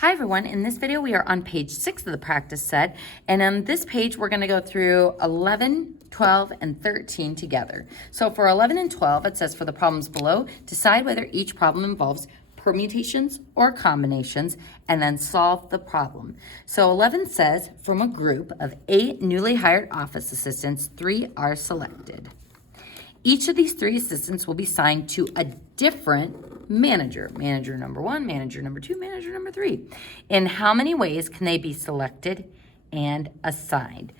Hi everyone, in this video we are on page 6 of the practice set, and on this page we're going to go through 11, 12, and 13 together. So for 11 and 12 it says for the problems below, decide whether each problem involves permutations or combinations and then solve the problem. So 11 says from a group of 8 newly hired office assistants, 3 are selected. Each of these 3 assistants will be assigned to a different manager. Manager number 1, manager number 2, manager number 3. In how many ways can they be selected and assigned?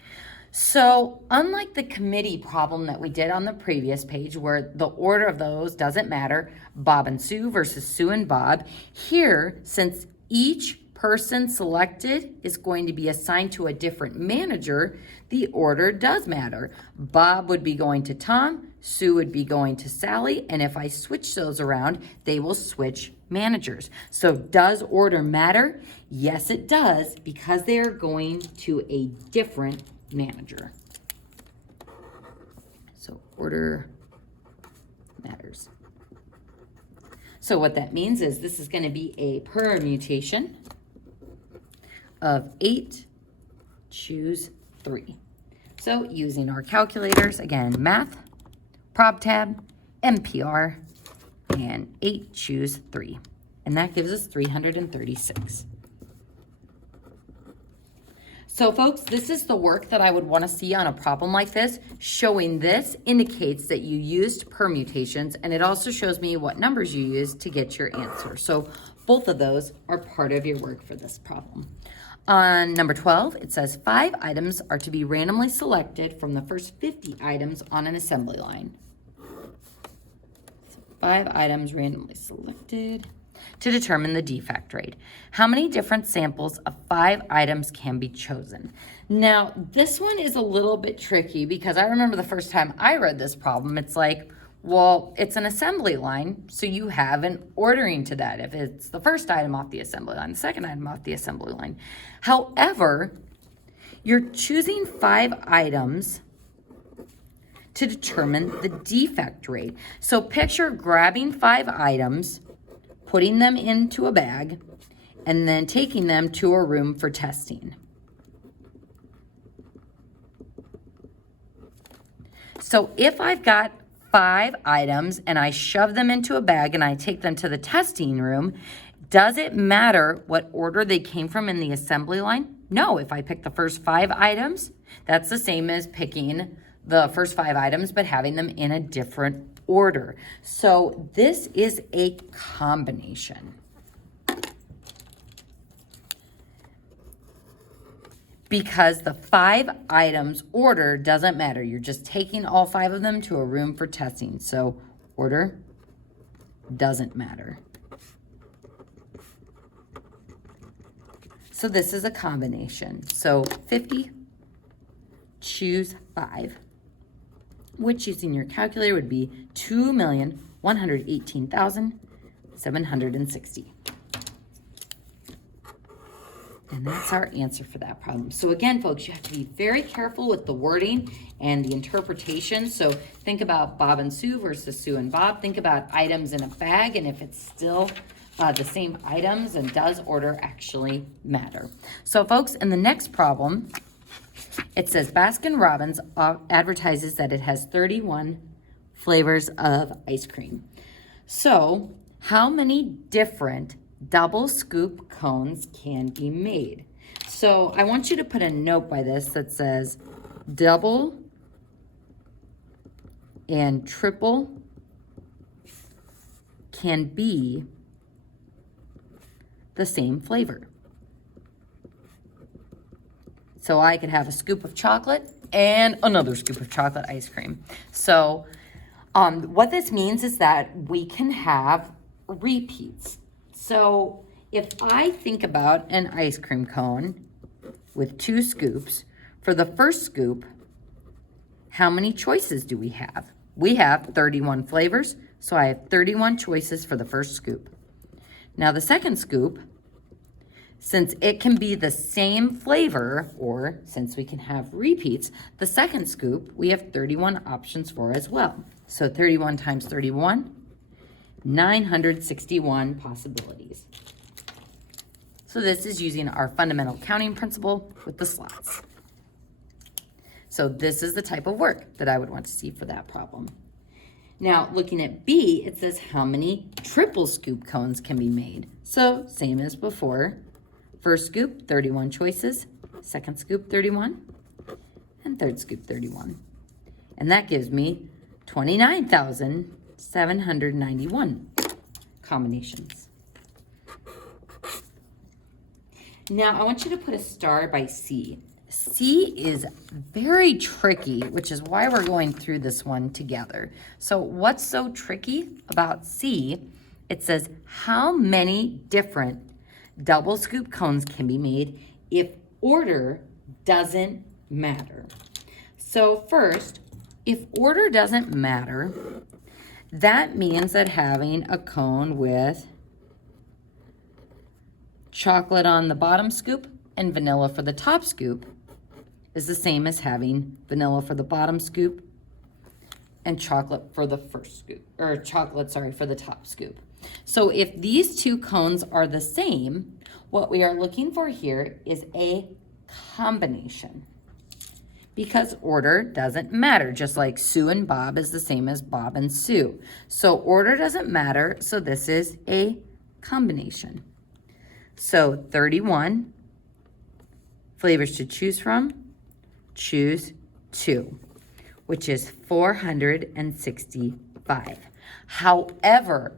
So unlike the committee problem that we did on the previous page where the order of those doesn't matter, Bob and Sue versus Sue and Bob, here, since each person selected is going to be assigned to a different manager, the order does matter. Bob would be going to Tom, Sue would be going to Sally, and if I switch those around, they will switch managers. So does order matter? Yes, it does, because they are going to a different manager. So order matters. So what that means is this is going to be a permutation of 8, choose 3. So using our calculators, again, math, prob tab, MPR, and 8, choose 3. And that gives us 336. So folks, this is the work that I would want to see on a problem like this. Showing this indicates that you used permutations, and it also shows me what numbers you used to get your answer. So both of those are part of your work for this problem. On number 12, it says 5 items are to be randomly selected from the first 50 items on an assembly line. 5 items randomly selected to determine the defect rate. How many different samples of 5 items can be chosen? Now, this one is a little bit tricky because I remember the first time I read this problem, it's like, well, it's an assembly line, so you have an ordering to that. If it's the first item off the assembly line, the second item off the assembly line. However, you're choosing 5 items to determine the defect rate. So picture grabbing 5 items, putting them into a bag, and then taking them to a room for testing. So if I've got 5 items and I shove them into a bag and I take them to the testing room, does it matter what order they came from in the assembly line? No, if I pick the first 5 items, that's the same as picking the first 5 items but having them in a different order. So this is a combination. Because the 5 items order doesn't matter. You're just taking all 5 of them to a room for testing. So order doesn't matter. So this is a combination. So 50, choose 5, which using your calculator would be 2,118,760. And that's our answer for that problem. So again, folks, you have to be very careful with the wording and the interpretation. So think about Bob and Sue versus Sue and Bob. Think about items in a bag, and if it's still the same items, and does order actually matter? So folks, in the next problem, it says Baskin-Robbins advertises that it has 31 flavors of ice cream. So how many different double scoop cones can be made? So I want you to put a note by this that says double and triple can be the same flavor. So I could have a scoop of chocolate and another scoop of chocolate ice cream. So what this means is that we can have repeats. So if I think about an ice cream cone with 2 scoops, for the first scoop, how many choices do we have? We have 31 flavors, so I have 31 choices for the first scoop. Now the second scoop, since it can be the same flavor, or since we can have repeats, the second scoop we have 31 options for as well. So 31 times 31, 961 possibilities. So this is using our fundamental counting principle with the slots. So this is the type of work that I would want to see for that problem. Now, looking at B, it says how many triple scoop cones can be made. So same as before. First scoop, 31 choices. Second scoop, 31. And third scoop, 31. And that gives me 29,791 combinations. Now, I want you to put a star by C. C is very tricky, which is why we're going through this one together. So what's so tricky about C? It says how many different double scoop cones can be made if order doesn't matter. So first, if order doesn't matter, that means that having a cone with chocolate on the bottom scoop and vanilla for the top scoop is the same as having vanilla for the bottom scoop and chocolate for the first scoop, or chocolate, sorry, for the top scoop. So if these two cones are the same, what we are looking for here is a combination, because order doesn't matter, just like Sue and Bob is the same as Bob and Sue. So order doesn't matter, so this is a combination. So 31 flavors to choose from, choose 2, which is 465. However,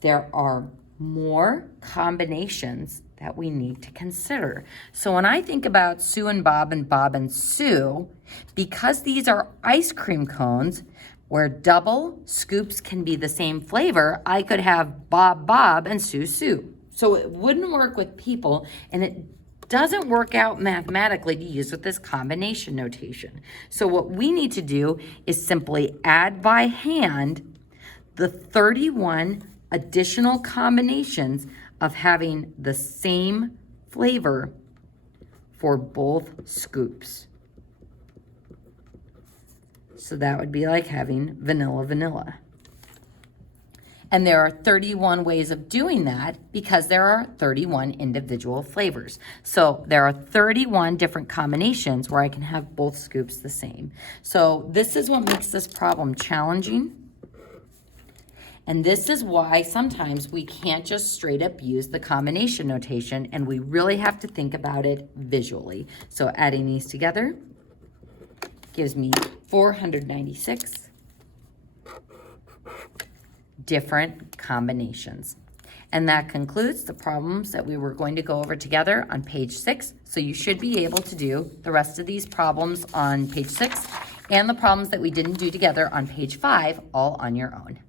there are more combinations that we need to consider. So when I think about Sue and Bob and Sue, because these are ice cream cones where double scoops can be the same flavor, I could have Bob and Sue. So it wouldn't work with people, and it doesn't work out mathematically to use with this combination notation. So what we need to do is simply add by hand the 31 additional combinations of having the same flavor for both scoops. So that would be like having vanilla. And there are 31 ways of doing that because there are 31 individual flavors. So there are 31 different combinations where I can have both scoops the same. So this is what makes this problem challenging. And this is why sometimes we can't just straight up use the combination notation, and we really have to think about it visually. So adding these together gives me 496 different combinations. And that concludes the problems that we were going to go over together on page 6. So you should be able to do the rest of these problems on page 6 and the problems that we didn't do together on page 5 all on your own.